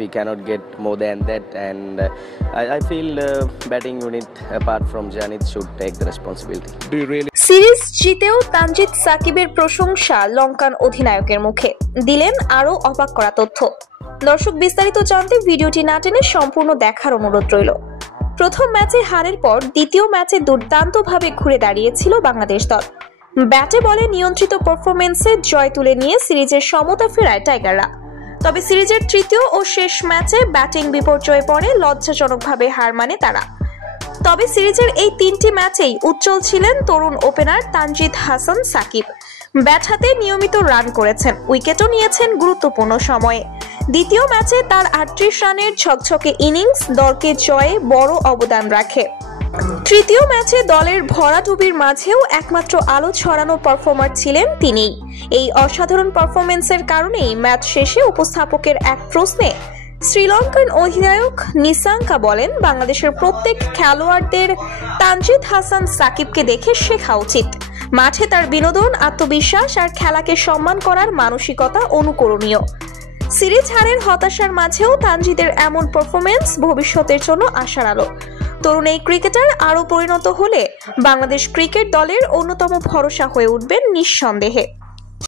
we cannot get more than that, and I feel batting unit apart from Janit should take the responsibility. Do you really? Series জিতেও তানজিদ সাকিবের প্রশংসা লঙ্কান অধিনায়কের মুখে, দিলেন আরো অবাক করা তথ্য। দর্শক, বিস্তারিত জানতে ভিডিওটি না টেনে সম্পূর্ণ দেখার অনুরোধ রইল। প্রথম ম্যাচে হারের পর দ্বিতীয় ম্যাচে দুর্দান্তভাবে ঘুরে দাঁড়িয়েছিল বাংলাদেশ দল। ব্যাটে বলে নিয়ন্ত্রিত পারফরম্যান্সে জয় তুলে নিয়ে সিরিজের সমতা ফেরায় টাইগাররা। তবে সিরিজের তৃতীয় ও শেষ ম্যাচে ব্যাটিং বিপর্যয়ে পড়ে লজ্জাজনকভাবে হার মানে তারা। তবে সিরিজের এই তিনটি ম্যাচেই উজ্জ্বল ছিলেন তরুণ ওপেনার তানজিদ হাসান সাকিব। ব্যাট হাতে নিয়মিত রান করেছেন, উইকেটও নিয়েছেন গুরুত্বপূর্ণ সময়ে। দ্বিতীয় ম্যাচে তার 38 রানের ঝকঝকে ইনিংস দলকে জয়ে বড় অবদান রাখে। তৃতীয় ম্যাচে দলের ভরাডুবির মাঝেও একমাত্র আলো ছড়ানো পারফর্মার ছিলেন তিনিই। এই অসাধারণ পারফরম্যান্সের কারণেই ম্যাচ শেষে উপস্থাপকের এক প্রশ্নে শ্রীলঙ্কান অধিনায়ক নিসাঙ্কা বলেন, বাংলাদেশের প্রত্যেক খেলোয়াড়দের তানজিদ হাসান সাকিবকে দেখে শেখা উচিত। মাঠে তার বিনোদন, আত্মবিশ্বাস আর খেলাকে সম্মান করার মানসিকতা অনুকরণীয়। সিরিজ হারের হতাশার মাঝেও তানজিদের এমন পারফরম্যান্স ভবিষ্যতের জন্য আশার আলো। তরুণ এই ক্রিকেটার আরও পরিণত হলে বাংলাদেশ ক্রিকেট দলের অন্যতম ভরসা হয়ে উঠবেন নিঃসন্দেহে।